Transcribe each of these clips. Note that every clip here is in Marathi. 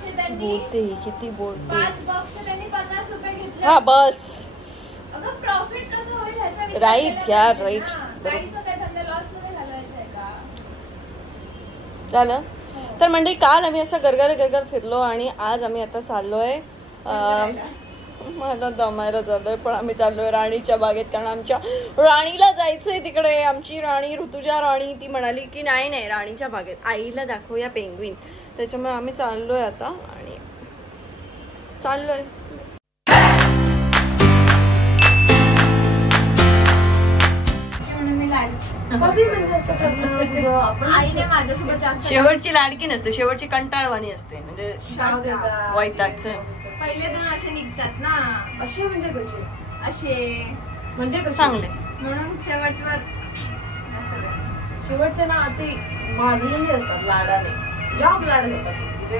बॉक्सचे त्यांनी बोलते किती बोलते 5 बॉक्सचे त्यांनी 50 रुपये घेतले. हा बस. अगं प्रॉफिट कसं होईल ह्याचा विचार राईट यार राईट. गाईचं काय धंदा लॉस मध्ये घालवायचंय का? झालं तर म्हणजे काल आम्ही असं गरगर फिरलो आणि आज आम्ही आता चाललोय. मला दमायला चाललोय पण आम्ही चाललोय राणीच्या बागेत कारण आमच्या राणीला जायचंय तिकडे. आमची राणी ऋतुजा राणी ती म्हणाली की नाही राणीच्या बागेत आईला दाखवूया पेंग्विन. त्याच्यामुळे आम्ही चाललोय आता आणि चाललोय. शेवटची लाडकी नसते, शेवटची कंटाळवाणी असते. म्हणजे वैतागचं पहिले 2 असे निघतात ना. असे म्हणजे कसे? असे म्हणजे कसे? चांगले म्हणून शेवटवर शेवटचे ना अति माजलेली असतात लाडाने. जाम लाड घेतात म्हणजे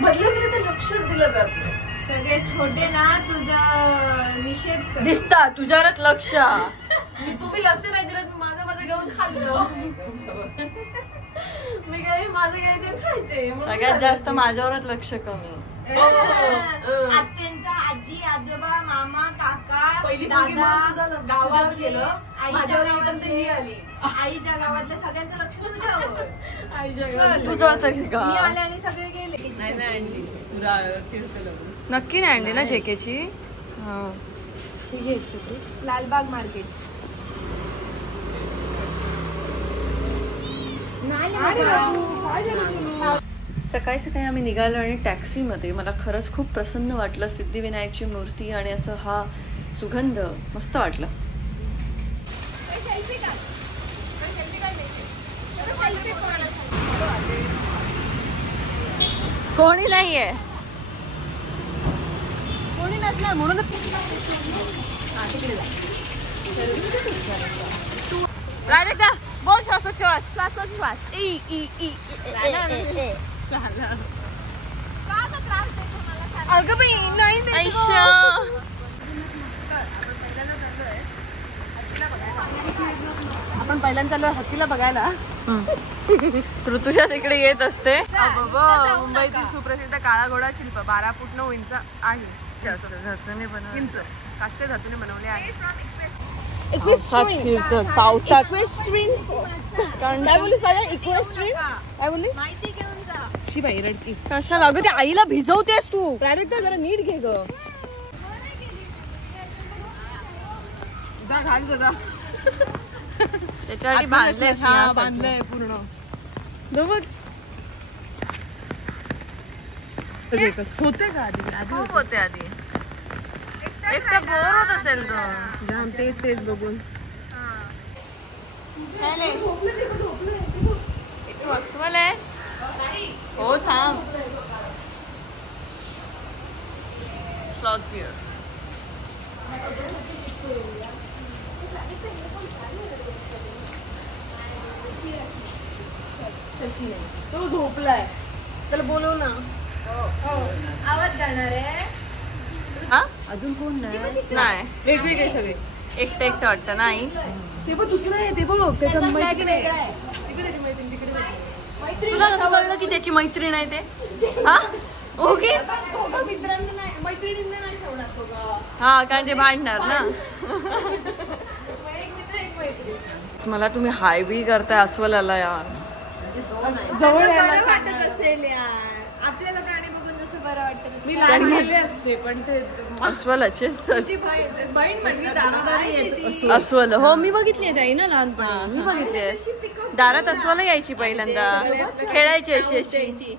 मधल्याकडे तर लक्षच दिलं जात नाही. सगळे छोटे ना तुझा निषेध दिसता तुझ्यावरच लक्ष. तुम्ही लक्ष नाही दिलं माझं घेऊन खाल्लं. मी काय माझं घ्यायचे खायचे. सगळ्यात जास्त माझ्यावरच लक्ष कमी. आत्यांचा आजी आजोबा मामा काका दादा गावात गेलं. आईच्या गावातल्या सगळ्यांचं लक्ष तुझ्यावर. तुझं मी आले आणि सगळे गेले. नक्की नाही आणली ना जेकेची. लालबाग मार्केट. सकाळी सकाळी आम्ही निघालो आणि टॅक्सीमध्ये मला खरंच खूप प्रसन्न वाटलं. सिद्धिविनायकची मूर्ती आणि असं हा सुगंध मस्त वाटलं. कोणी नाहीये, कोणी नसणार म्हणून राहिलेका बोल श्वासोच्छ्वास श्वासोच्छ्वास. अगं बाई नाही आपण पहिल्यांदा चाललो हत्तीला बघायला. ऋतुजाच इकडे येत असते. मुंबईतील सुप्रसिद्ध काळा घोडा शिल्प 12 फूट 9 इंच आहे. इंच 500 धातूने बनवले आहे. पावसात काय बोलीस पाहिजे? इक्वेस्ट्रीन काय बोलीस? माहिती घेऊन जा. शिबाई रडकी कशाला अगं त्या आईला भिजवतेस तू. प्रायरिटी जरा नीट घे ग. जा घाल जा. त्याच्यासाठी बांधलंय पूर्ण. होते का आधी? खूप होते आधी. एक तर बोर होत असेल तो. तेच बघून तू अस्वल आहेस. हो थांब. Sloth bear. तो झोपलाय. त्याला बोलव ना. आवाज जाणार आहे. हा अजून कोण नाही? नाही वेगवेगळे सगळे एकटं वाटतं नाही. ते पण दुसरं आहे. ते बघ त्याचा मैत्रीण आहे. तुला कसं कळलं की त्याची मैत्रीण आहे ते? हा ओके मैत्रिणींना नाही ठेवणार तो का? हा कारण ते भांडणार ना. मला तुम्ही हाय बी करताय अस्वलाला यार. जवळ बरं वाटत असेल यार. आपल्याला प्राणी बघून जसं बरं वाटतं. मी लहान गेले असते पण ते अस्वलाचे बहीण म्हणली अस्वल. हो मी बघितली ताई ना लहानपणी. मी बघितले दारात अस्वल यायची पहिल्यांदा. खेळायची अशी.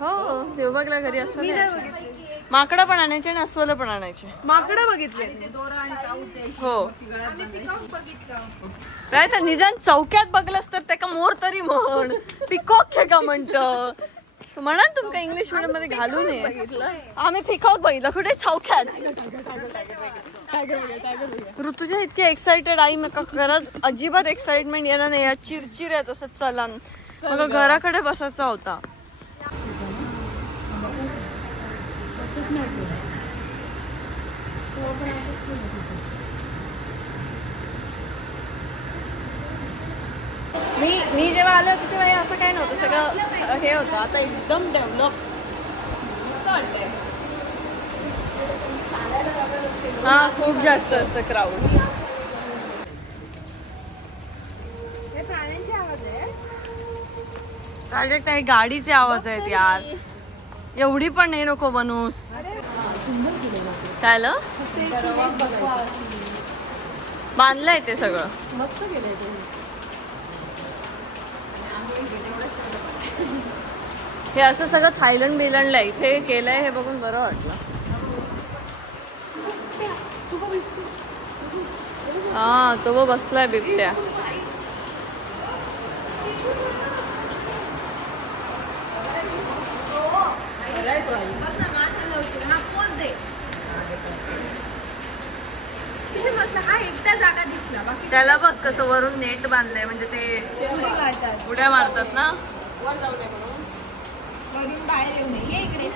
हो देवबागला घरी अस्वल यायची. माकडं पण आणायचे आणि अस्वल पण आणायचे. माकडं बघितले. हो राईट. निदान चौक्यात बघलंस तर त्याका मोर तरी म्हण. पिकॉक का म्हणत म्हणा. तुमका इंग्लिश मीडियम मध्ये घालू नये. आम्ही पिकॉक बघितलं कुठे चौक्यात. ऋतुजा इतकी एक्साइटेड आई मग गरज अजिबात एक्साइटमेंट येणार नाही. या चिरचिर आहे तसं चलन मग घराकडे बसायचा होता. मी जेव्हा आले होते तेव्हा असं काही नव्हतं. सगळं हे होतं. आता एकदम डेव्हलप वाटतंय. हा खूप जास्त असतं क्राऊड. प्राण्यांचे आवाज आहे. प्राजक्त हे गाडीचे आवाज आहेत यार. एवढी पण नाही नको बनूस. काय आलं? बांधलंय ते सगळं. मस्त केलंय ते. हे असं सगळं थायलंड बिलंडला इथे केलंय हे बघून बरं वाटलं. हा तो बघ बसलाय बिबट्या. हा एकदा जागा दिसला बाकी त्याला बघ कसं वरून नेट बांधलंय म्हणजे ते उड्या मारतात ना. वर जाऊ नये म्हणून वरून बाहेर येऊ नये. ये इकडे.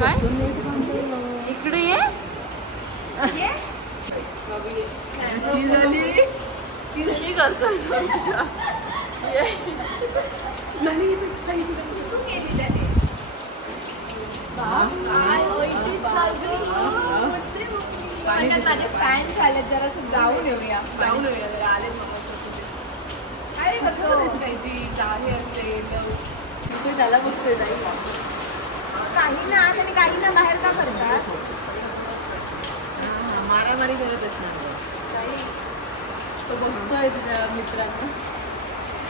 काय इकडे ये. शी करतो सुसू केली त्याने. माझे फॅन्स आले जरा जाऊन येऊया. जरा आले काय कसं जाही असते त्याला बघतोय काही ना आणि काही ना बाहेर का करतात. मारामारी करत असणार. तो बघतोय तुझ्या मित्रांना.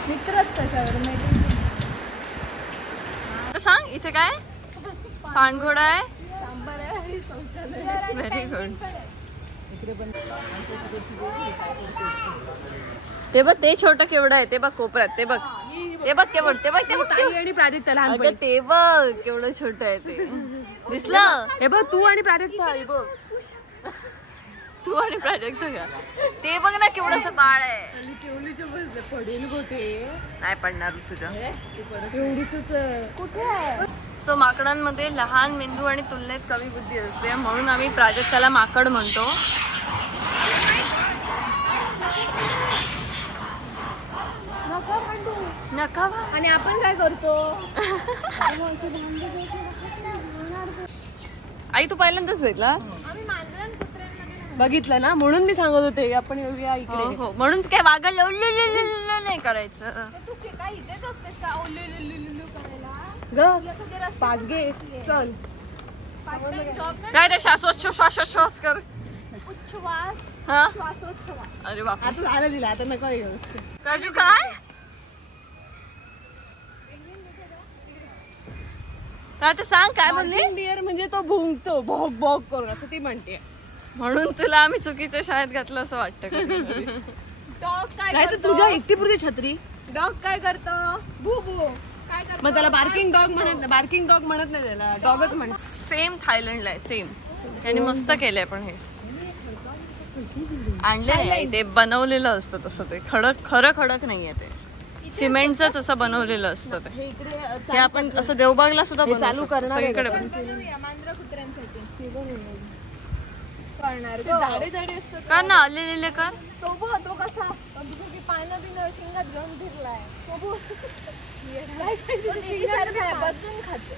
मित्रच कशावर माहिती सांग इथे काय पाणघोडा आहे. सांबार आहे शौचालय. Very good. ते बघ ते छोटं केवढं आहे ते बघ कोपऱ्यात. ते बघ ते बघ केवढं. ते बघ ते बघ आणि प्राजक्ता अगं ते बघ केवढं छोटं आहे ते. दिसलं. हे बघ तू आणि प्राजक्ता. हे बघ तू आणि प्राजक्ता का. ते बघ ना केवढंसं बाळ आहे. केवढीच्या बसले पडेल गोटे. नाही पडणार तुझं. एवढीच कुठे आहे. सो माकडांमध्ये लहान मेंदू आणि तुलनेत कमी बुद्धी असते म्हणून आम्ही प्राजक्ताला माकड म्हणतो. नका आणि आपण काय करतो. आई तू पहिल्यांदाच भेटलास. आम्ही मांजरां कुत्र्यांमध्ये बघितलं ना म्हणून मी सांगत होते आपण येऊया इकडे. हो म्हणून काय वागा नाही करायचं. तू काय इथेच असतेस का ग पाचगे चल. काय रे श्वासोच्छ्वास कर. उच्छ्वास हा श्वासोच्छ्वास. अरे बाप. आता झालं दिला आता नको येऊ. काजू काय काय ते सांग काय बोललीस. डिअर म्हणजे तो भुंकतो भोक भोक करून असं ती म्हणते. म्हणून तुला आम्ही चुकीच्या शाळेत घातलं असं वाटतं. डॉग काय नाही तर करतो. तुझ्या एकटीपुरती छत्री. डॉग काय करतो. भू भू काय करतो. मग त्याला बार्किंग डॉग म्हणत नाही. बार्किंग डॉग म्हणत नाही त्याला डॉगच म्हणत. सेम थायलंडला आहे सेम. त्याने मस्त केलंय पण हे आणलेलं आहे ते बनवलेलं असतं तसं. ते खरं खडक नाहीये ते सिमेंटच असं बनवलेलं असतं ते. हे आपण असं देवबागला सुद्धा चालू करणार सगळीकडे बनवूया मांजरा कुत्र्यांसाठी. करणार झाडे झाडे असतात. कर ना आलेले कर. तो कसा पानं बिनं शिंगात घेऊन फिरलाय. बसून खाते.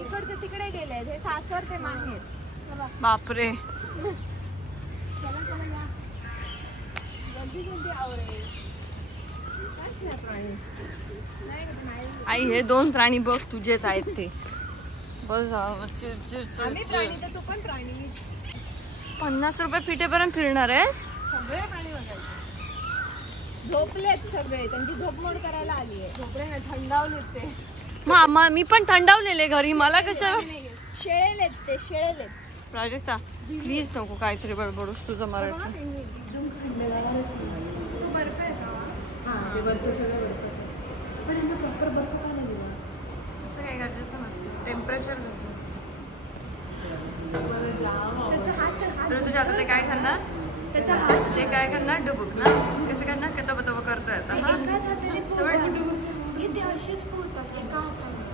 इकडचे तिकडे गेले. हे सासर ते माहेर. बापरे. आई हे 2 प्राणी बघ तुझेच आहेत ते. बस चिरचिर. तू पण प्राणी. 50 रुपये फिटेपर्यंत फिरणार आहेस. सगळे प्राणी बघायचे. झोपलेत सगळे. त्यांची झोपमोड करायला आली आहे. झोपले ना थंडावलेत ते. मग मी पण थंडावलेले घरी. मला कशा शेळेलेत ते शेळेलेत. प्राजक्ता प्लीज नको काहीतरी बडबडूस तुझं मराठी. बर्फ आहे का. वरचं सगळं बर्फाचं. पण यांना प्रॉपर बर्फ का नाही दिला. असं काही गरजेचं नसतं. टेम्परेचर तुझ्या आता ते काय करणार. त्याचा हात ते काय करणार डुबुक ना. कसं करणार कतबतब करतोय आता. असेच पोहतात एका हाताने.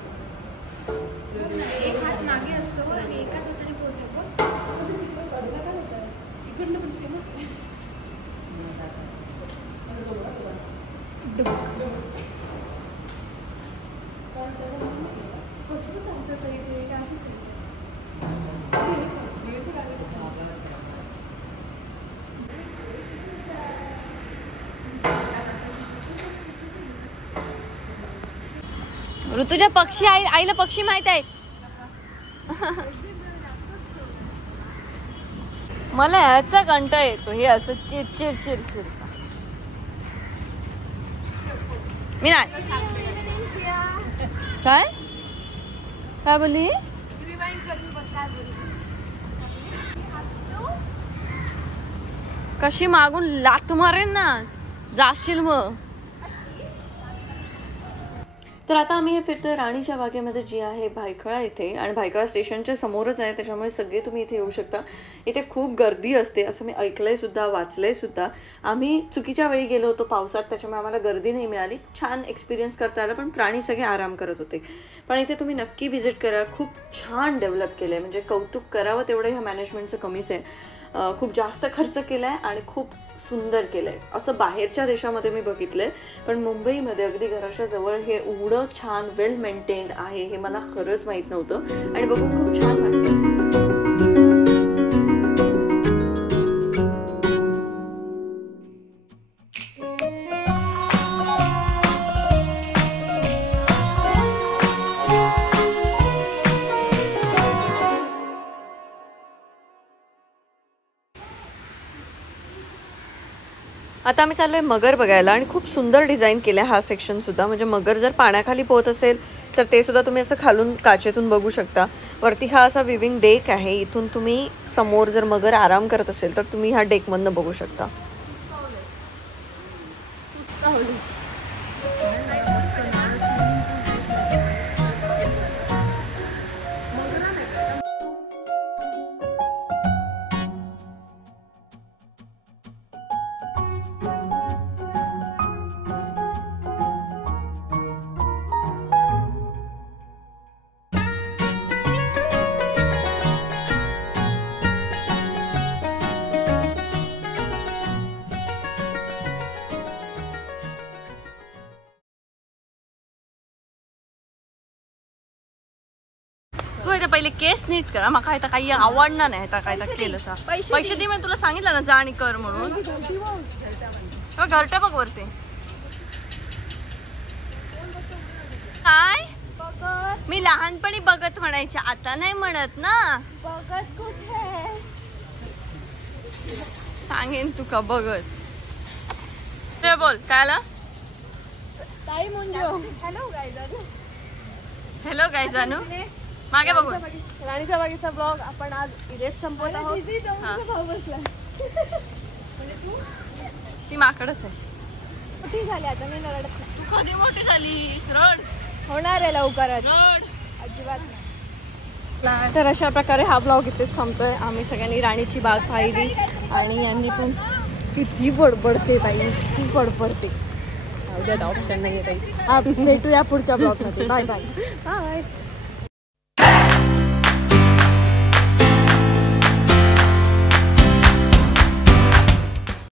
एक हात मागे असतो आणि एकाच हाताने पोहतो. इकडनं पण सेमच आहे. ऋतुजा पक्षी आईला पक्षी माहित आहेत. मला ह्याचा कंटाळा येतो, हे असं चिरचिर चिरचिर. मी नाही काय काय बोलली. कशी मागून लात मारेन ना, जाशील मग. तर आता आम्ही हे फिरतोय राणीच्या बागेमध्ये, जी आहे भायखळा इथे, आणि भायखळा स्टेशनच्या समोरच आहे, त्याच्यामुळे सगळे तुम्ही इथे येऊ शकता. इथे खूप गर्दी असते असं मी ऐकलंय सुद्धा, वाचलंय सुद्धा. आम्ही चुकीच्या वेळी गेलो होतो पावसात, त्याच्यामुळे आम्हाला गर्दी नाही मिळाली. छान एक्सपिरियन्स करता आला, पण प्राणी सगळे आराम करत होते. पण इथे तुम्ही नक्की व्हिजिट करा. खूप छान डेव्हलप केलं आहे, म्हणजे कौतुक करावं तेवढं ह्या मॅनेजमेंटचं कमीच आहे. खूप जास्त खर्च केला आहे आणि खूप सुंदर केलं आहे. असं बाहेरच्या देशामध्ये मी बघितलं आहे, पण मुंबईमध्ये अगदी घराच्या जवळ हे एवढं छान वेल मेंटेन्ड आहे हे मला खरंच माहीत नव्हतं, आणि बघून खूप छान वाटलं. आता आम्ही चाललोय मगर बघायला, आणि खूप सुंदर डिझाईन केलं आहे हा सेक्शन सुद्धा. म्हणजे मगर जर पाण्याखाली पोहत असेल तर ते सुद्धा तुम्ही असं खालून काचेतून बघू शकता. वरती हा असा विविंग डेक आहे, इथून तुम्ही समोर जर मगर आराम करत असेल तर तुम्ही ह्या डेकमधनं बघू शकता. तू आता पहिले केस नीट करा, मग काय काही आवडणार नाही. काय केलं तर पैसे दे, मी तुला सांगितलं ना जा आणि कर म्हणून. घरट्या बघ वरती काय. मी लहानपणी बघत म्हणायचे, आता नाही म्हणत ना. बघत कुठे सांगेन तू का बघत. ते बोल काय आला. हॅलो गाईज जानू, मागे बघून. राणीच्या बागेचा ब्लॉग आपण आज इथेच संपवत आहोत. ती माकडच आहे. मोठी झाली आता, मी रडत नाही. तू कधी मोठी झालीस. रड होणार आहे लवकरच, रड अजिबात नाही. तर अशा प्रकारे हा ब्लॉग इथेच संपतोय. आम्ही सगळ्यांनी राणीची बाग पाहिली, आणि यांनी पण किती बडबडते ताई, किती बडबडते. ऑप्शन नाही आहे ताई. भेटूया पुढच्या ब्लॉगमध्ये. Bye bye. बाय.